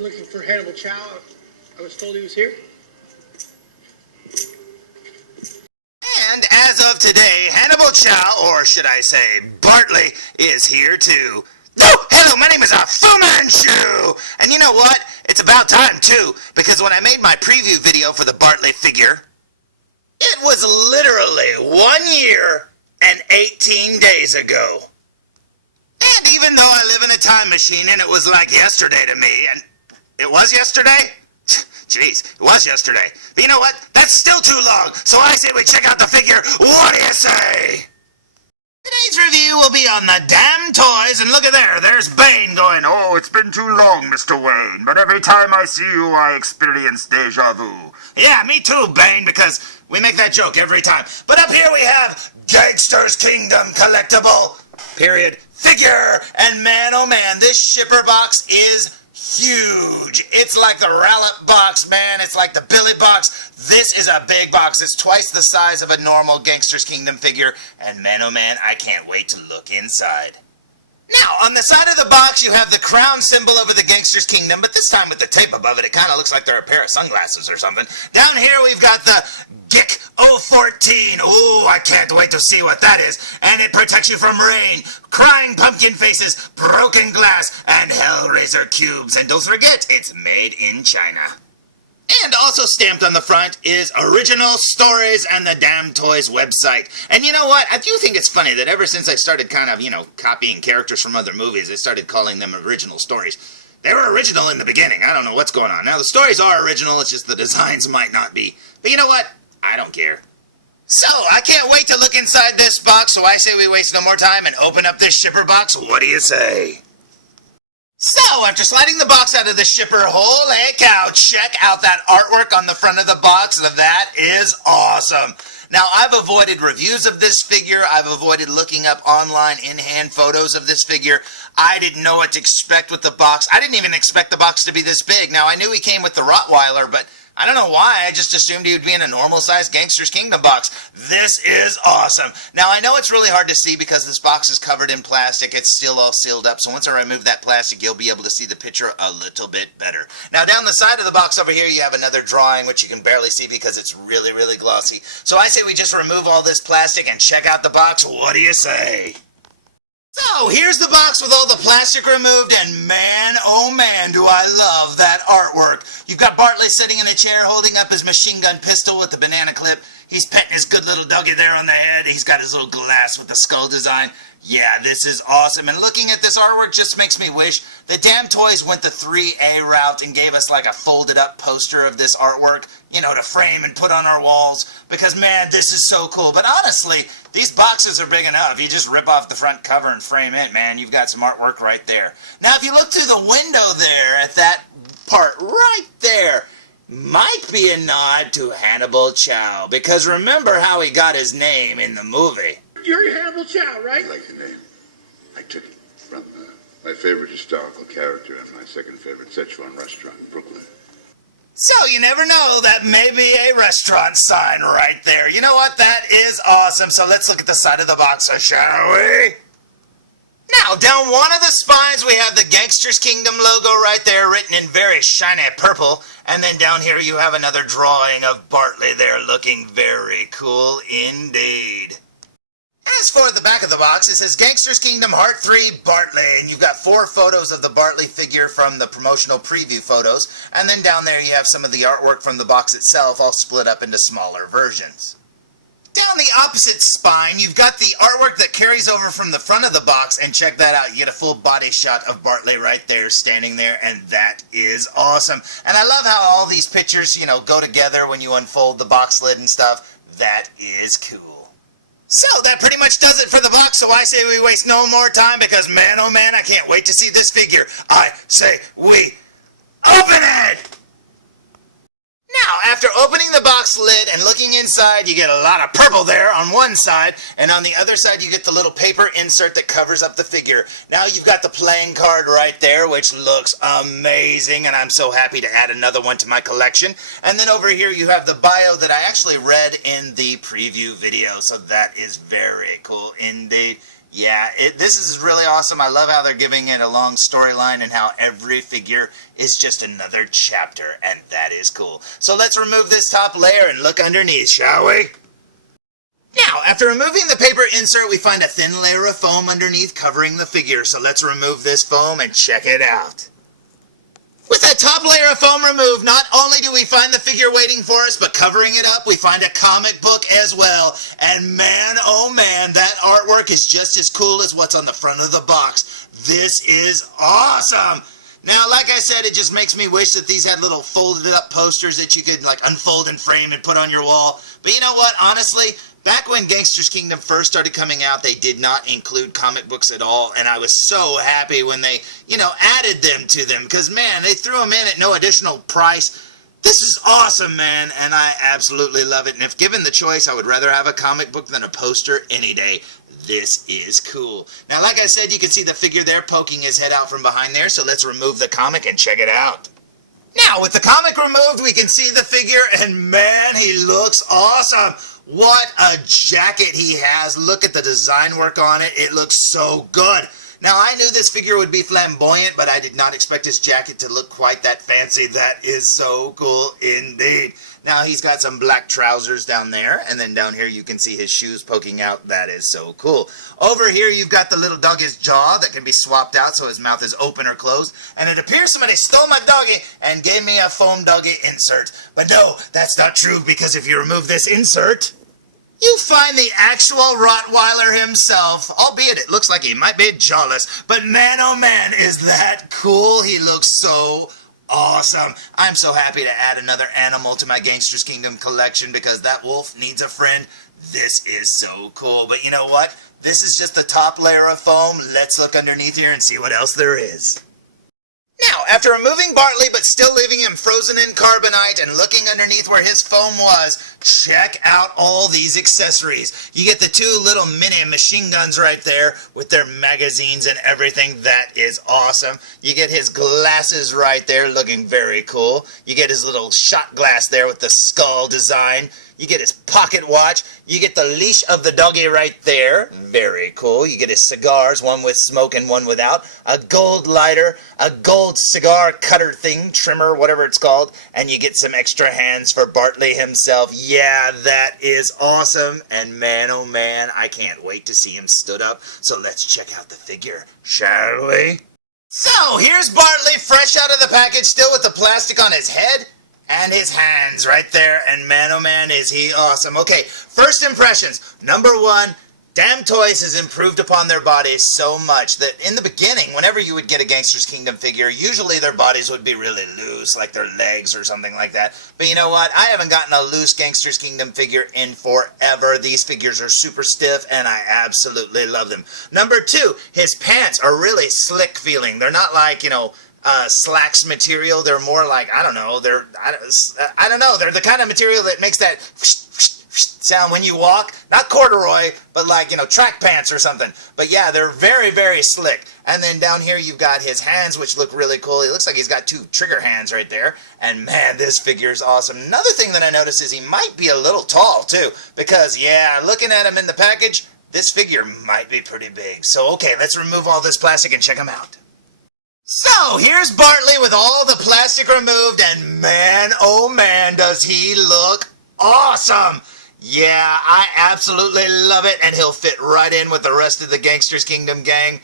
I'm looking for Hannibal Chow. I was told he was here. And as of today, Hannibal Chow, or should I say Bartley, is here too. Oh, hello, my name is Fu Manchu! And you know what? It's about time too, because when I made my preview video for the Bartley figure, it was literally 1 year and 18 days ago. And even though I live in a time machine and it was like yesterday to me, and it was yesterday? Jeez, it was yesterday. But you know what? That's still too long, so I say we check out the figure. What do you say? Today's review will be on the DamToys, and look at there's Bane going, "Oh, it's been too long, Mr. Wayne, but every time I see you, I experience deja vu." Yeah, me too, Bane, because we make that joke every time. But up here we have Gangsters Kingdom Collectible, period, figure, and man, oh man, this shipper box is huge. It's like the Ralap box, man. It's like the Billy box. This is a big box. It's twice the size of a normal Gangsters Kingdom figure. And man, oh man, I can't wait to look inside. Now, on the side of the box, you have the crown symbol over the Gangsters Kingdom, but this time with the tape above it, it kind of looks like they're a pair of sunglasses or something. Down here, we've got the GK014. Ooh, I can't wait to see what that is. And it protects you from rain, crying pumpkin faces, broken glass, and Hellraiser cubes. And don't forget, it's made in China. And also stamped on the front is original stories and the DamToys website. And you know what? I do think it's funny that ever since I started kind of, copying characters from other movies, I started calling them original stories. They were original in the beginning. I don't know what's going on. Now, the stories are original, it's just the designs might not be. But you know what? I don't care. So, I can't wait to look inside this box, so I say we waste no more time and open up this shipper box. What do you say? So, after sliding the box out of the shipper, holy cow, check out that artwork on the front of the box. That is awesome. Now, I've avoided reviews of this figure. I've avoided looking up online in-hand photos of this figure. I didn't know what to expect with the box. I didn't even expect the box to be this big. Now, I knew he came with the Rottweiler, but I don't know why. I just assumed he would be in a normal-sized Gangsters Kingdom box. This is awesome. Now, I know it's really hard to see because this box is covered in plastic. It's still all sealed up, so once I remove that plastic, you'll be able to see the picture a little bit better. Now, down the side of the box over here, you have another drawing, which you can barely see because it's really, really glossy. So I say we just remove all this plastic and check out the box. What do you say? So, here's the box with all the plastic removed, and man, oh man, do I love that artwork. You've got Bartley sitting in a chair holding up his machine gun pistol with the banana clip. He's petting his good little doggy there on the head. He's got his little glass with the skull design. Yeah, this is awesome, and looking at this artwork just makes me wish that DamToys went the 3A route and gave us like a folded up poster of this artwork, to frame and put on our walls, because man, this is so cool. But honestly, these boxes are big enough. You just rip off the front cover and frame it, man. You've got some artwork right there. Now, if you look through the window there at that part right there, might be a nod to Hannibal Chow, because remember how he got his name in the movie. You're Hannibal Chow, right? I like the name. I took it from my favorite historical character in my second favorite Szechuan restaurant in Brooklyn. So, you never know, that may be a restaurant sign right there. You know what? That is awesome. So let's look at the side of the box, shall we? Now, down one of the spines, we have the Gangsters Kingdom logo right there, written in very shiny purple. And then down here, you have another drawing of Bartley there, looking very cool indeed. As for the back of the box, it says Gangsters Kingdom Heart 3 Bartley, and you've got 4 photos of the Bartley figure from the promotional preview photos, and then down there you have some of the artwork from the box itself, all split up into smaller versions. Down the opposite spine, you've got the artwork that carries over from the front of the box, and check that out, you get a full body shot of Bartley right there, standing there, and that is awesome. And I love how all these pictures, go together when you unfold the box lid and stuff. That is cool. So, that pretty much does it for the box, so I say we waste no more time, because man, oh man, I can't wait to see this figure. I say we open it! Now, after opening the box lid and looking inside, you get a lot of purple there on one side, and on the other side you get the little paper insert that covers up the figure. Now you've got the playing card right there, which looks amazing, and I'm so happy to add another one to my collection. And then over here you have the bio that I actually read in the preview video, so that is very cool indeed. Yeah, this is really awesome. I love how they're giving it a long storyline and how every figure is just another chapter, and that is cool. So let's remove this top layer and look underneath, shall we? Now, after removing the paper insert, we find a thin layer of foam underneath covering the figure. So let's remove this foam and check it out. With that top layer of foam removed, not only do we find the figure waiting for us, but covering it up, we find a comic book as well. And man, oh man, that artwork is just as cool as what's on the front of the box. This is awesome! Now, like I said, it just makes me wish that these had little folded up posters that you could like unfold and frame and put on your wall. But you know what, honestly, back when Gangsters Kingdom first started coming out, they did not include comic books at all, and I was so happy when they, added them to them, because, man, they threw them in at no additional price. This is awesome, man, and I absolutely love it, and if given the choice, I would rather have a comic book than a poster any day. This is cool. Now, like I said, you can see the figure there poking his head out from behind there, so let's remove the comic and check it out. Now, with the comic removed, we can see the figure, and man, he looks awesome. What a jacket he has. Look at the design work on it. It looks so good. Now, I knew this figure would be flamboyant, but I did not expect his jacket to look quite that fancy. That is so cool indeed. Now, he's got some black trousers down there, and then down here you can see his shoes poking out. That is so cool. Over here, you've got the little doggy's jaw that can be swapped out so his mouth is open or closed, and it appears somebody stole my doggy and gave me a foam doggy insert. But no, that's not true, because if you remove this insert, you find the actual Rottweiler himself, albeit it looks like he might be jawless, but man, oh man, is that cool. He looks so awesome. I'm so happy to add another animal to my Gangsters Kingdom collection because that wolf needs a friend. This is so cool. But you know what? This is just the top layer of foam. Let's look underneath here and see what else there is. Now, after removing Bartley but still leaving him frozen in carbonite and looking underneath where his foam was, check out all these accessories. You get the two little mini machine guns right there with their magazines and everything. That is awesome. You get his glasses right there looking very cool. You get his little shot glass there with the skull design. You get his pocket watch. You get the leash of the doggy right there. Very cool. You get his cigars, one with smoke and one without. A gold lighter, a gold cigar cutter thing, trimmer, whatever it's called. And you get some extra hands for Bartley himself. Yeah, that is awesome. And man, oh man, I can't wait to see him stood up. So let's check out the figure, shall we? So, here's Bartley fresh out of the package, still with the plastic on his head. And his hands right there, and man, oh man, is he awesome. Okay, first impressions. Number one, DamToys has improved upon their bodies so much that in the beginning, whenever you would get a Gangsters Kingdom figure, usually their bodies would be really loose, like their legs or something like that. But you know what? I haven't gotten a loose Gangsters Kingdom figure in forever. These figures are super stiff, and I absolutely love them. Number two, his pants are really slick feeling. They're not like, slacks material. They're more like, I don't know, they're the kind of material that makes that sound when you walk. Not corduroy, but like, track pants or something. But yeah, they're very, very slick. And then down here you've got his hands, which look really cool. He looks like he's got two trigger hands right there. And man, this figure is awesome. Another thing that I noticed is he might be a little tall too. Because yeah, looking at him in the package, this figure might be pretty big. So okay, let's remove all this plastic and check him out. So, here's Bartley with all the plastic removed, and man, oh man, does he look awesome! Yeah, I absolutely love it, and he'll fit right in with the rest of the Gangsters Kingdom gang.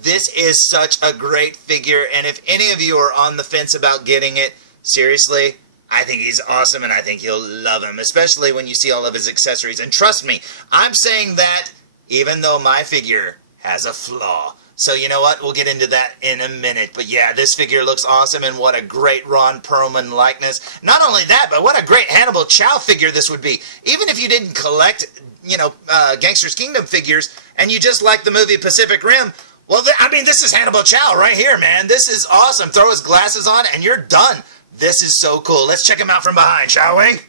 This is such a great figure, and if any of you are on the fence about getting it, seriously, I think he's awesome, and I think you'll love him, especially when you see all of his accessories. And trust me, I'm saying that even though my figure has a flaw. So you know what? We'll get into that in a minute. But yeah, this figure looks awesome, and what a great Ron Perlman likeness. Not only that, but what a great Hannibal Chow figure this would be. Even if you didn't collect, Gangsters Kingdom figures, and you just like the movie Pacific Rim, well, this is Hannibal Chow right here, man. This is awesome. Throw his glasses on, and you're done. This is so cool. Let's check him out from behind, shall we?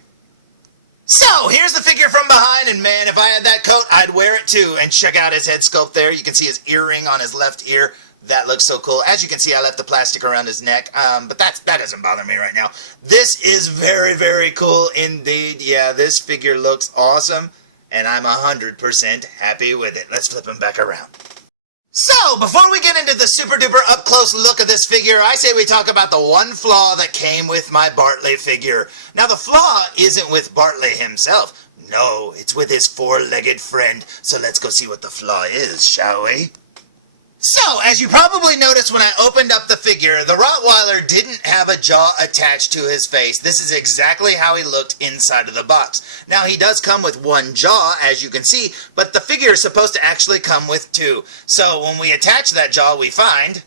So, here's the figure from behind, and man, if I had that coat, I'd wear it too. And check out his head sculpt there. You can see his earring on his left ear. That looks so cool. As you can see, I left the plastic around his neck, but that doesn't bother me right now. This is very, very cool indeed. Yeah, this figure looks awesome. and I'm 100% happy with it. Let's flip him back around. So, before we get into the super duper up close look of this figure, I say we talk about the one flaw that came with my Bartley figure. Now, the flaw isn't with Bartley himself. No, it's with his four-legged friend. So let's go see what the flaw is, shall we? So, as you probably noticed when I opened up the figure, the Rottweiler didn't have a jaw attached to his face. This is exactly how he looked inside of the box. Now, he does come with one jaw, as you can see, but the figure is supposed to actually come with two. So, when we attach that jaw, we find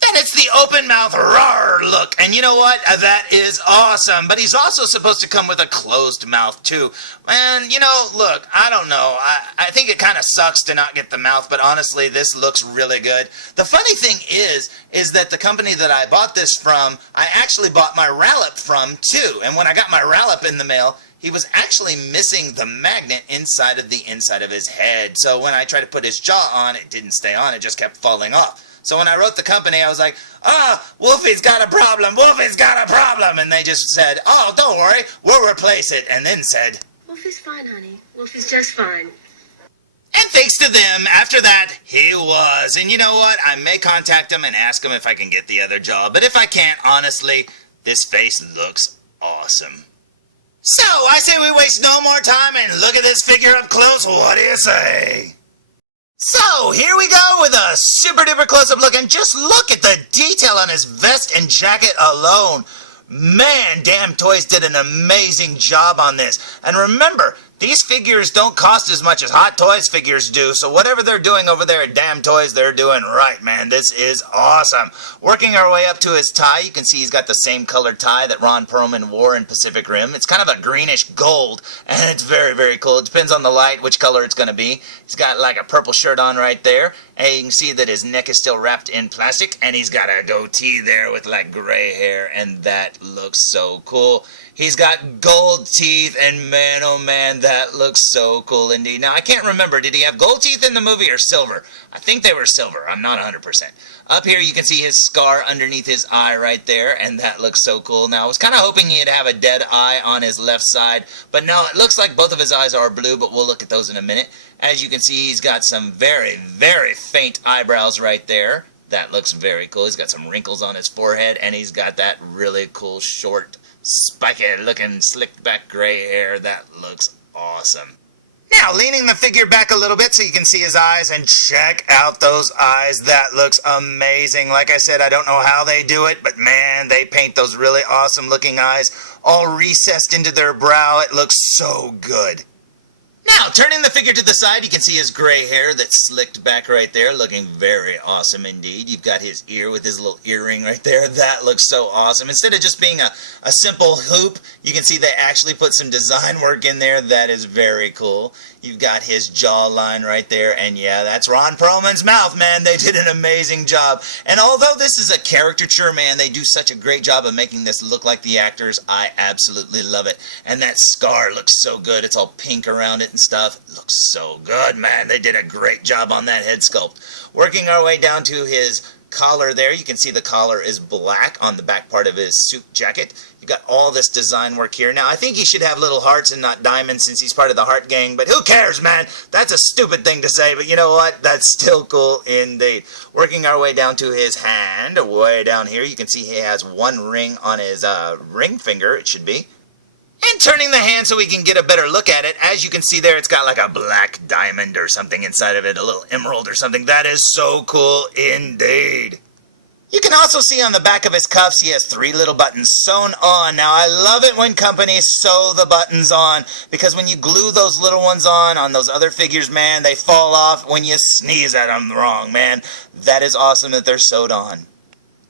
that it's the open mouth roar look. And you know what? That is awesome. But he's also supposed to come with a closed mouth too. And you know, look, I don't know. I think it kind of sucks to not get the mouth, but honestly, this looks really good. The funny thing is that the company that I bought this from, I actually bought my Ralap from too. And when I got my Ralap in the mail, he was actually missing the magnet inside of his head. So when I tried to put his jaw on, it didn't stay on. It just kept falling off. So when I wrote the company, I was like, Wolfie's got a problem, Wolfie's got a problem. And they just said, oh, don't worry, we'll replace it. And then said, Wolfie's fine, honey. Wolfie's just fine. And thanks to them, after that, he was. And you know what? I may contact him and ask him if I can get the other jaw. But if I can't, honestly, this face looks awesome. So I say we waste no more time and look at this figure up close. What do you say? So, here we go with a super duper close-up look, and just look at the detail on his vest and jacket alone. Man, DamToys did an amazing job on this. And remember, these figures don't cost as much as Hot Toys figures do, so whatever they're doing over there at DamToys, they're doing right, man. This is awesome. Working our way up to his tie, you can see he's got the same colored tie that Ron Perlman wore in Pacific Rim. It's kind of a greenish gold, and it's very, very cool. It depends on the light which color it's going to be. He's got like a purple shirt on right there, and you can see that his neck is still wrapped in plastic, and he's got a goatee there with like gray hair, and that looks so cool. He's got gold teeth, and man, oh man, that looks so cool indeed. Now, I can't remember, did he have gold teeth in the movie or silver? I think they were silver. I'm not 100%. Up here, you can see his scar underneath his eye right there, and that looks so cool. Now, I was kind of hoping he'd have a dead eye on his left side, but no, it looks like both of his eyes are blue, but we'll look at those in a minute. As you can see, he's got some very, very faint eyebrows right there. That looks very cool. He's got some wrinkles on his forehead, and he's got that really cool, short, spiky looking slicked back gray hair. That looks awesome. Now, leaning the figure back a little bit so you can see his eyes, and check out those eyes. That looks amazing. Like I said, I don't know how they do it, but man, they paint those really awesome looking eyes all recessed into their brow. It looks so good. Now, turning the figure to the side, you can see his gray hair that's slicked back right there, looking very awesome indeed. You've got his ear with his little earring right there. That looks so awesome. Instead of just being a simple hoop, you can see they actually put some design work in there. That is very cool. You've got his jawline right there, and yeah, that's Ron Perlman's mouth, man. They did an amazing job. And although this is a caricature, man, they do such a great job of making this look like the actors. I absolutely love it. And that scar looks so good. It's all pink around it and stuff. It looks so good, man. They did a great job on that head sculpt. Working our way down to his collar there, you can see the collar is black on the back part of his suit jacket. You've got all this design work here. Now, I think he should have little hearts and not diamonds since he's part of the Heart Gang, but who cares, man? That's a stupid thing to say, but you know what? That's still cool indeed. Working our way down to his hand, way down here, you can see he has one ring on his ring finger, it should be. And turning the hand so we can get a better look at it, as you can see there, it's got like a black diamond or something inside of it, a little emerald or something. That is so cool indeed. You can also see on the back of his cuffs, he has 3 little buttons sewn on. Now, I love it when companies sew the buttons on, because when you glue those little ones on those other figures, man, they fall off when you sneeze at them wrong, man. That is awesome that they're sewed on.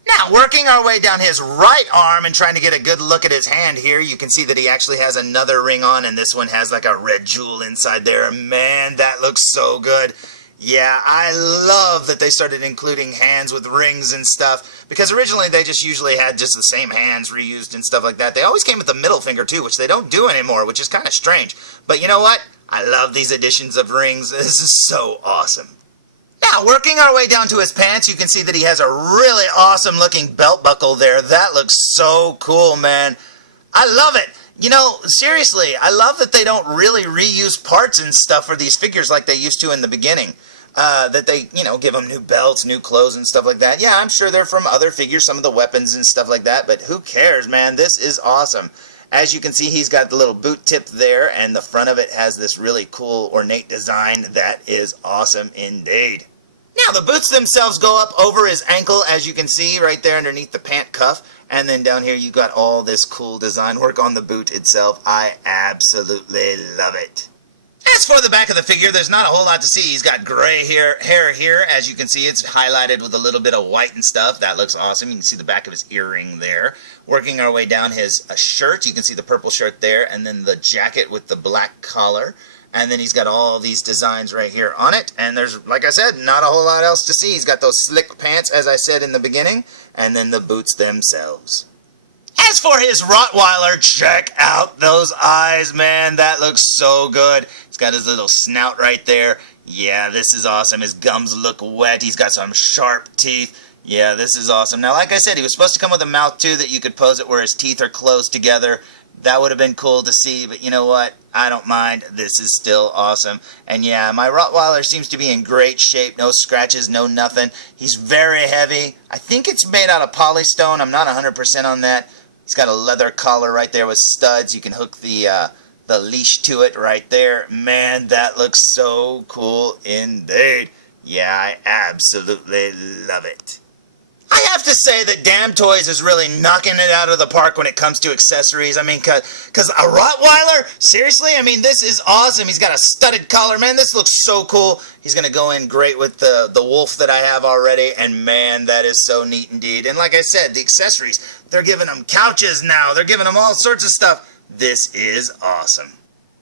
Now, working our way down his right arm and trying to get a good look at his hand here, you can see that he actually has another ring on, and this one has like a red jewel inside there. Man, that looks so good. Yeah, I love that they started including hands with rings and stuff, because originally they just usually had just the same hands reused and stuff like that. They always came with the middle finger too, which they don't do anymore, which is kind of strange. But you know what? I love these additions of rings. This is so awesome. Now, working our way down to his pants, you can see that he has a really awesome looking belt buckle there. That looks so cool, man. I love it. You know, seriously, I love that they don't really reuse parts and stuff for these figures like they used to in the beginning. That they, you know, give them new belts, new clothes and stuff like that. Yeah, I'm sure they're from other figures, some of the weapons and stuff like that, but who cares, man? This is awesome. As you can see, he's got the little boot tip there, and the front of it has this really cool, ornate design that is awesome indeed. Now, the boots themselves go up over his ankle, as you can see right there underneath the pant cuff. And then down here, you got all this cool design work on the boot itself. I absolutely love it. As for the back of the figure, there's not a whole lot to see. He's got gray hair here. As you can see, it's highlighted with a little bit of white and stuff. That looks awesome. You can see the back of his earring there. Working our way down his shirt, you can see the purple shirt there, and then the jacket with the black collar. And then he's got all these designs right here on it. And there's, like I said, not a whole lot else to see. He's got those slick pants, as I said in the beginning, and then the boots themselves. As for his Rottweiler, check out those eyes, man. That looks so good. He's got his little snout right there. Yeah, this is awesome. His gums look wet. He's got some sharp teeth. Yeah, this is awesome. Now, like I said, he was supposed to come with a mouth, too, that you could pose it where his teeth are closed together. That would have been cool to see, but you know what? I don't mind. This is still awesome. And yeah, my Rottweiler seems to be in great shape. No scratches, no nothing. He's very heavy. I think it's made out of polystone. I'm not 100% on that. He's got a leather collar right there with studs. You can hook the leash to it right there. Man, that looks so cool indeed. Yeah, I absolutely love it. I have to say that DamToys is really knocking it out of the park when it comes to accessories. I mean, because a Rottweiler? Seriously? I mean, this is awesome. He's got a studded collar. Man, this looks so cool. He's going to go in great with the wolf that I have already. And man, that is so neat indeed. And like I said, the accessories, they're giving them couches now. They're giving them all sorts of stuff. This is awesome.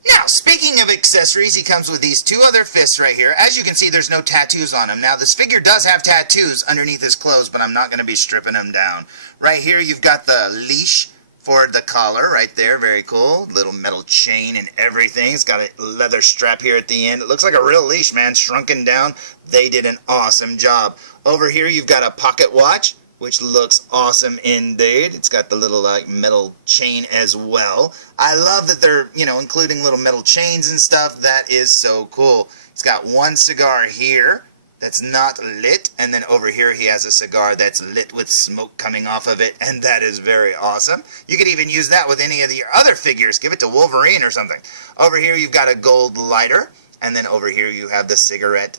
Now, speaking of accessories, he comes with these two other fists right here. As you can see, there's no tattoos on him. Now, this figure does have tattoos underneath his clothes, but I'm not going to be stripping them down. Right here, you've got the leash for the collar right there. Very cool. Little metal chain and everything. It's got a leather strap here at the end. It looks like a real leash, man. Shrunken down. They did an awesome job. Over here, you've got a pocket watch, which looks awesome indeed. It's got the little metal chain as well. I love that they're, you know, including little metal chains and stuff. That is so cool. It's got one cigar here that's not lit, and then over here he has a cigar that's lit with smoke coming off of it, and that is very awesome. You could even use that with any of your other figures. Give it to Wolverine or something. Over here you've got a gold lighter. And then over here you have the cigarette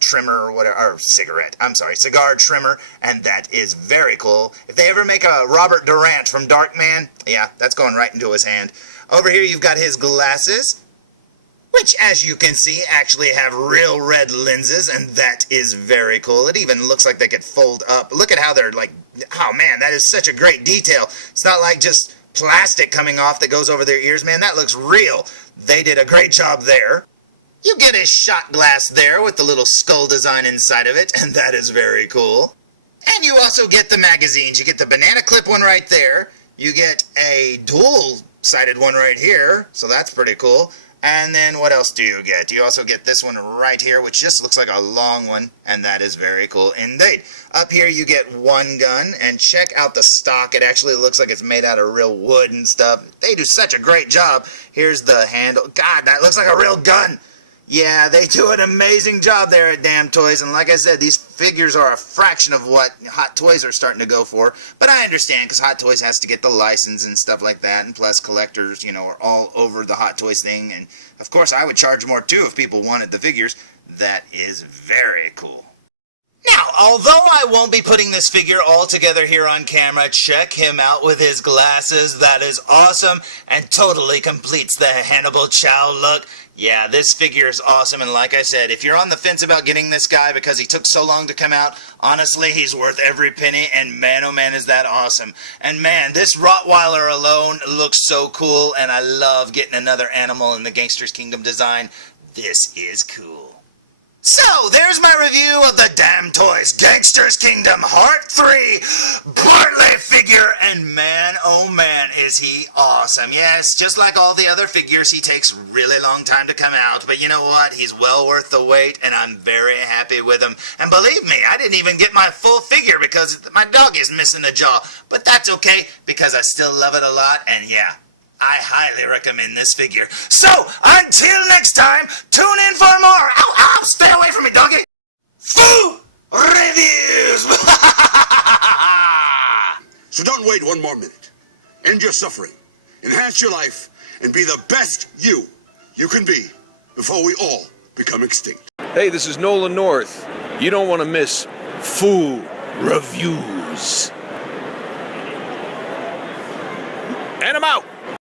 trimmer or whatever, or cigar trimmer, and that is very cool. If they ever make a Robert Durant from Darkman, yeah, that's going right into his hand. Over here you've got his glasses, which as you can see actually have real red lenses, and that is very cool. It even looks like they could fold up. Look at how they're like, oh man, that is such a great detail. It's not like just plastic coming off that goes over their ears, man. That looks real. They did a great job there. You get a shot glass there with the little skull design inside of it, and that is very cool. And you also get the magazines. You get the banana clip one right there. You get a dual-sided one right here, so that's pretty cool. And then what else do you get? You also get this one right here, which just looks like a long one, and that is very cool indeed. Up here you get one gun, and check out the stock. It actually looks like it's made out of real wood and stuff. They do such a great job. Here's the handle. God, that looks like a real gun. Yeah, they do an amazing job there at DamToys, and like I said, these figures are a fraction of what Hot Toys are starting to go for, but I understand, because Hot Toys has to get the license and stuff like that, and plus collectors, you know, are all over the Hot Toys thing, and of course I would charge more too if people wanted the figures. That is very cool. Now, although I won't be putting this figure all together here on camera, check him out with his glasses. That is awesome and totally completes the Hannibal Chow look. Yeah, this figure is awesome, and like I said, if you're on the fence about getting this guy because he took so long to come out, honestly, he's worth every penny, and man, oh man, is that awesome. And man, this Rottweiler alone looks so cool, and I love getting another animal in the Gangsters Kingdom design. This is cool. So, there's my review of the DamToys Gangsters Kingdom Heart 3 Bartley figure, and man, oh man, is he awesome. Yes, just like all the other figures, he takes really long time to come out, but you know what? He's well worth the wait, and I'm very happy with him. And believe me, I didn't even get my full figure because my dog is missing a jaw, but that's okay because I still love it a lot, and yeah, I highly recommend this figure. So, until next time, tune in for more. Ow, ow, stay away from me, doggy. Foo reviews. So don't wait one more minute. End your suffering, enhance your life, and be the best you can be before we all become extinct. Hey, this is Nolan North. You don't want to miss Foo Reviews.